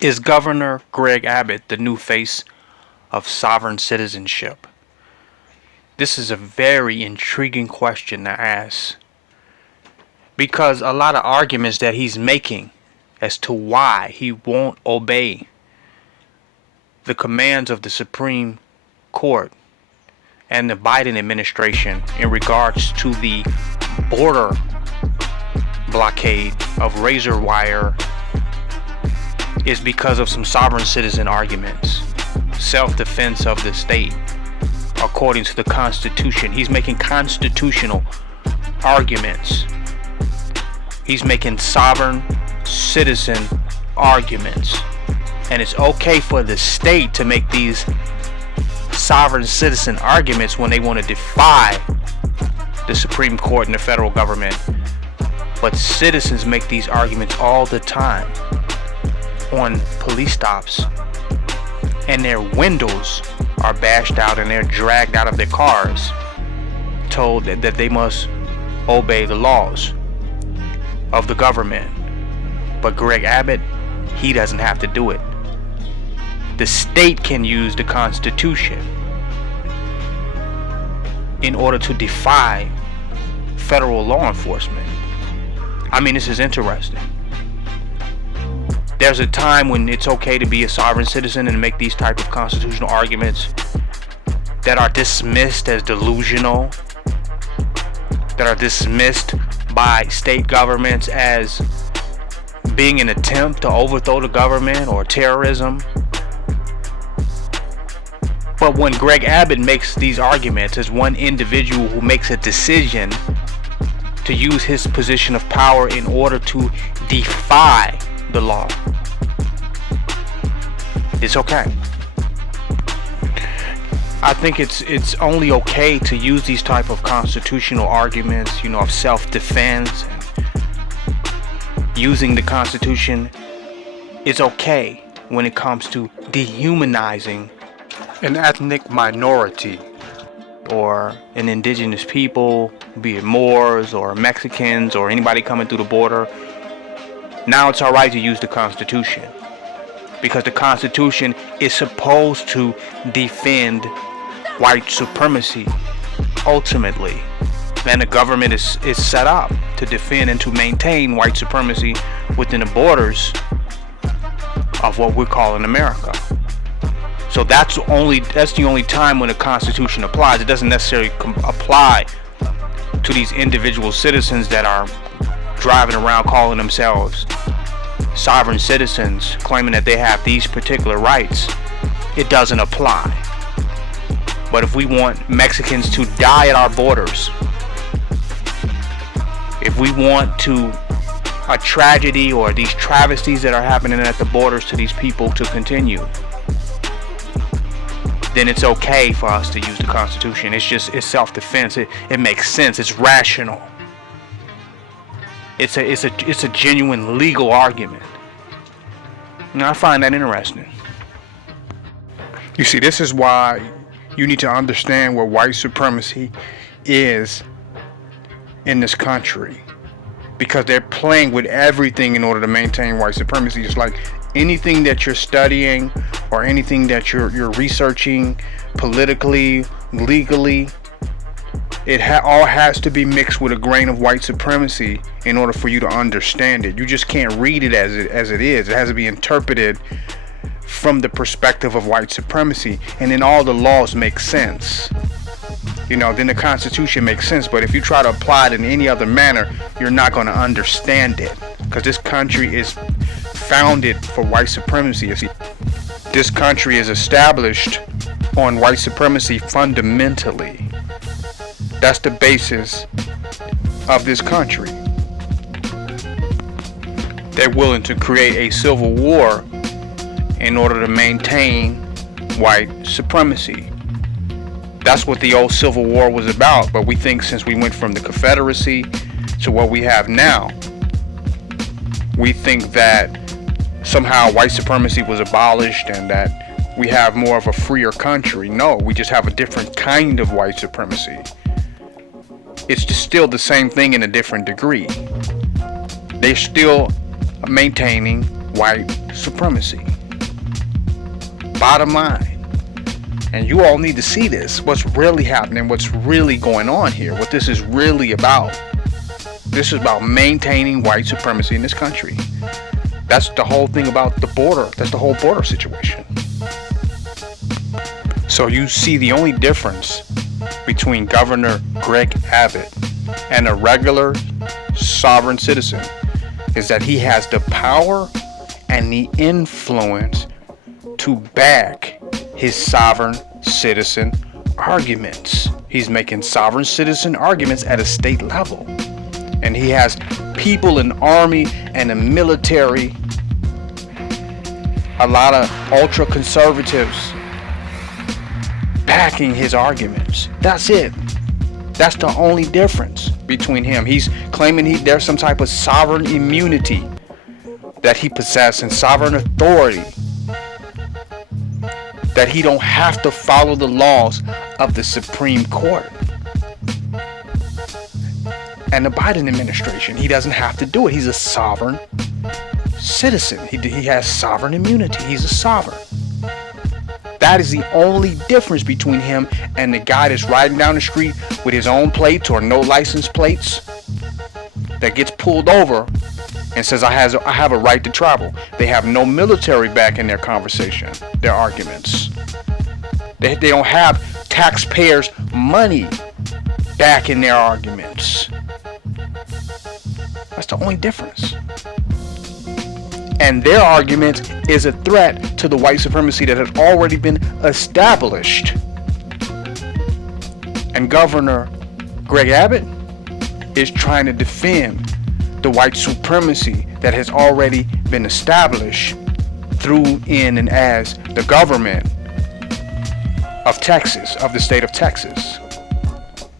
Is Governor Greg Abbott the new face of sovereign citizenship? This is a very intriguing question to ask, because a lot of arguments that he's making as to why he won't obey the commands of the Supreme Court and the Biden administration in regards to the border blockade of razor wire is because of some sovereign citizen arguments, self-defense of the state according to the Constitution. He's making constitutional arguments. He's making sovereign citizen arguments. And it's okay for the state to make these sovereign citizen arguments when they want to defy the Supreme Court and the federal government. But citizens make these arguments all the time on police stops, and their windows are bashed out and they're dragged out of their cars, told that they must obey the laws of the government. But Greg Abbott, he doesn't have to do it. The state can use the Constitution in order to defy federal law enforcement. I mean, this is interesting. There's a time when it's okay to be a sovereign citizen and make these type of constitutional arguments that are dismissed as delusional, that are dismissed by state governments as being an attempt to overthrow the government or terrorism. But when Greg Abbott makes these arguments as one individual who makes a decision to use his position of power in order to defy the law, it's okay. I think it's only okay to use these type of constitutional arguments, of self-defense and using the Constitution. It's okay when it comes to dehumanizing an ethnic minority or an indigenous people, be it Moors or Mexicans or anybody coming through the border. Now it's all right to use the Constitution, because the Constitution is supposed to defend white supremacy ultimately, and the government is set up to defend and to maintain white supremacy within the borders of what we're calling America. So that's the only time when the Constitution applies. It doesn't necessarily apply to these individual citizens that are driving around calling themselves sovereign citizens, claiming that they have these particular rights. It doesn't apply. But if we want Mexicans to die at our borders, if we want a tragedy or these travesties that are happening at the borders to these people to continue, then it's okay for us to use the Constitution. It's self-defense. It makes sense. It's rational. It's a genuine legal argument. And I find that interesting. You see, this is why you need to understand what white supremacy is in this country, because they're playing with everything in order to maintain white supremacy. It's like anything that you're studying or anything that you're researching politically, legally, it all has to be mixed with a grain of white supremacy in order for you to understand it. You just can't read it as it is. It has to be interpreted from the perspective of white supremacy, and then all the laws make sense. Then the Constitution makes sense. But if you try to apply it in any other manner, you're not going to understand it, because this country is founded for white supremacy. This country is established on white supremacy fundamentally. That's the basis of this country. They're willing to create a civil war in order to maintain white supremacy. That's what the old Civil War was about. But we think since we went from the Confederacy to what we have now, we think that somehow white supremacy was abolished and that we have more of a freer country. No, we just have a different kind of white supremacy. It's just still the same thing in a different degree. They're still maintaining white supremacy. Bottom line. And you all need to see this. What's really happening, what's really going on here, what this is really about. This is about maintaining white supremacy in this country. That's the whole thing about the border. That's the whole border situation. So you see, the only difference between Governor Greg Abbott and a regular sovereign citizen is that he has the power and the influence to back his sovereign citizen arguments. He's making sovereign citizen arguments at a state level. And he has people in the army and the military, a lot of ultra conservatives backing his arguments. That's it. That's the only difference between him. He's claiming there's some type of sovereign immunity that he possesses and sovereign authority, that he don't have to follow the laws of the Supreme Court. And the Biden administration, he doesn't have to do it. He's a sovereign citizen. He has sovereign immunity. He's a sovereign. That is the only difference between him and the guy that's riding down the street with his own plates or no license plates, that gets pulled over and says, I have a right to travel. They have no military back in their conversation, their arguments. They don't have taxpayers' money back in their arguments. That's the only difference. And their argument is a threat to the white supremacy that has already been established. And Governor Greg Abbott is trying to defend the white supremacy that has already been established through, in, and as the government of Texas, of the state of Texas,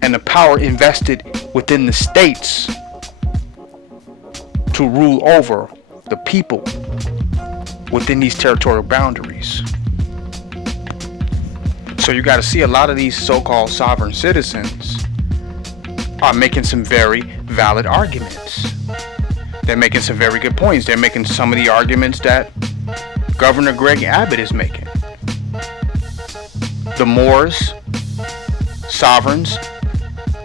and the power invested within the states to rule over the people within these territorial boundaries. So you got to see, a lot of these so-called sovereign citizens are making some very valid arguments. They're making some very good points. They're making some of the arguments that Governor Greg Abbott is making. The Moors, sovereigns,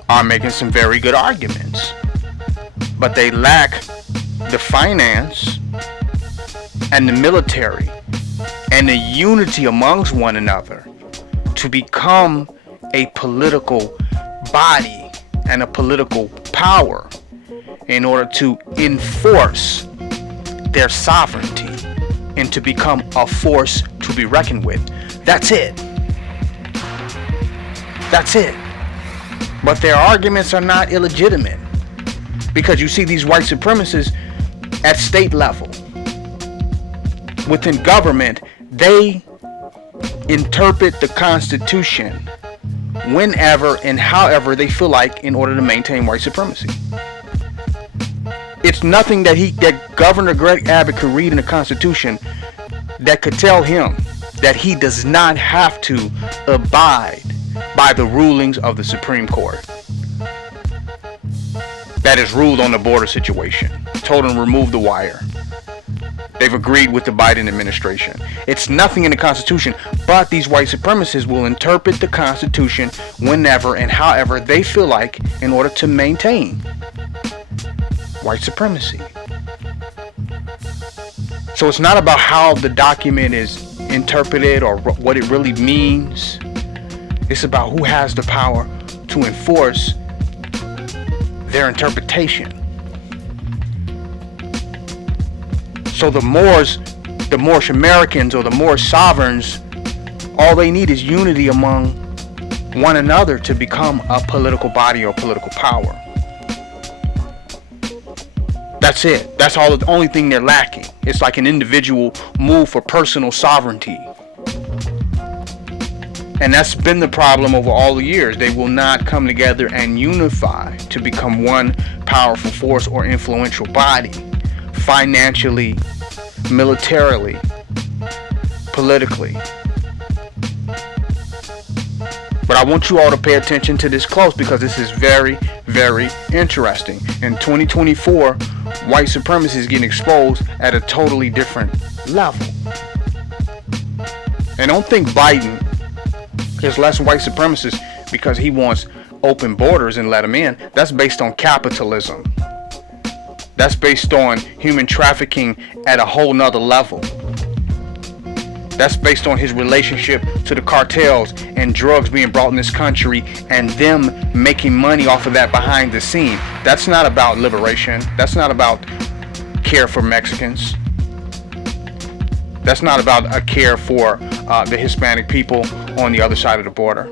are making some very good arguments, but they lack the finance and the military and the unity amongst one another to become a political body and a political power in order to enforce their sovereignty and to become a force to be reckoned with. That's it. That's it. But their arguments are not illegitimate, because you see these white supremacists at state level, within government, they interpret the Constitution whenever and however they feel like in order to maintain white supremacy. It's nothing that Governor Greg Abbott could read in the Constitution that could tell him that he does not have to abide by the rulings of the Supreme Court that has ruled on the border situation, told him to remove the wire. They've agreed with the Biden administration. It's nothing in the Constitution, but these white supremacists will interpret the Constitution whenever and however they feel like in order to maintain white supremacy. So it's not about how the document is interpreted or what it really means. It's about who has the power to enforce their interpretation. So the Moorish Americans or the Moorish sovereigns, all they need is unity among one another to become a political body or political power. That's it. That's all. The only thing they're lacking. It's like an individual move for personal sovereignty. And that's been the problem over all the years. They will not come together and unify to become one powerful force or influential body, financially, militarily, politically. But I want you all to pay attention to this close, because this is very, very interesting. In 2024, white supremacy is getting exposed at a totally different level. And don't think Biden is less white supremacist because he wants open borders and let them in. That's based on capitalism. That's based on human trafficking at a whole nother level. That's based on his relationship to the cartels and drugs being brought in this country and them making money off of that behind the scene. That's not about liberation. That's not about care for Mexicans. That's not about a care for the Hispanic people on the other side of the border.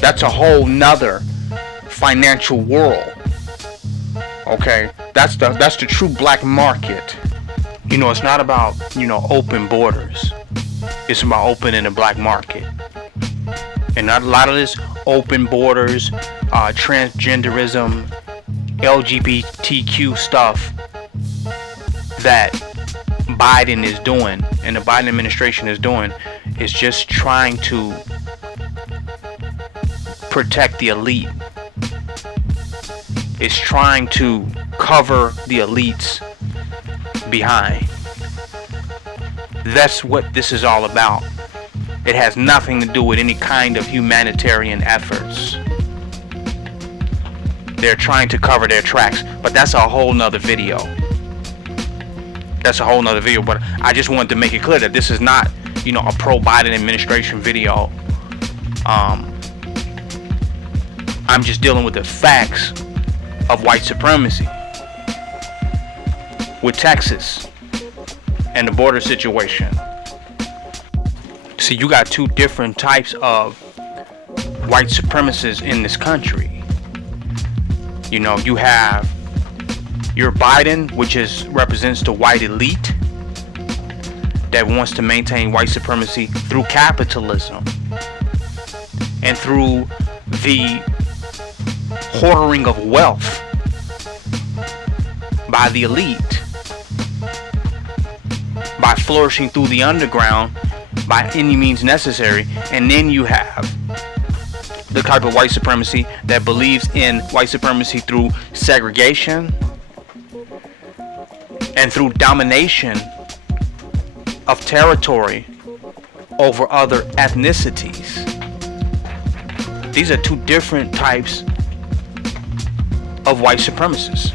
That's a whole nother financial world. Okay, that's the true black market. You know, it's not about, open borders. It's about opening the black market. And not a lot of this open borders, transgenderism, LGBTQ stuff that Biden is doing and the Biden administration is doing is just trying to protect the elite. It's trying to cover the elites behind. That's what this is all about. It has nothing to do with any kind of humanitarian efforts. They're trying to cover their tracks, but that's a whole nother video. But I just wanted to make it clear that this is not, a pro-Biden administration video. I'm just dealing with the facts of white supremacy with Texas and the border situation. See, you got two different types of white supremacists in this country. You have your Biden, which represents the white elite that wants to maintain white supremacy through capitalism and through the hoarding of wealth by the elite, by flourishing through the underground by any means necessary. And then you have the type of white supremacy that believes in white supremacy through segregation and through domination of territory over other ethnicities. These are two different types of white supremacists.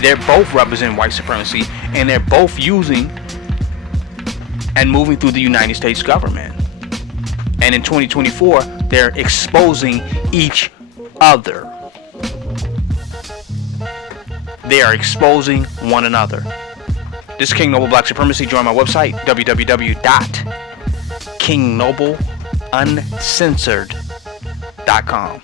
They both represent white supremacy, and they're both using and moving through the United States government. And in 2024, they're exposing each other. They are exposing one another. This is King Noble Black Supremacy. Join my website, www.kingnobleuncensored.com.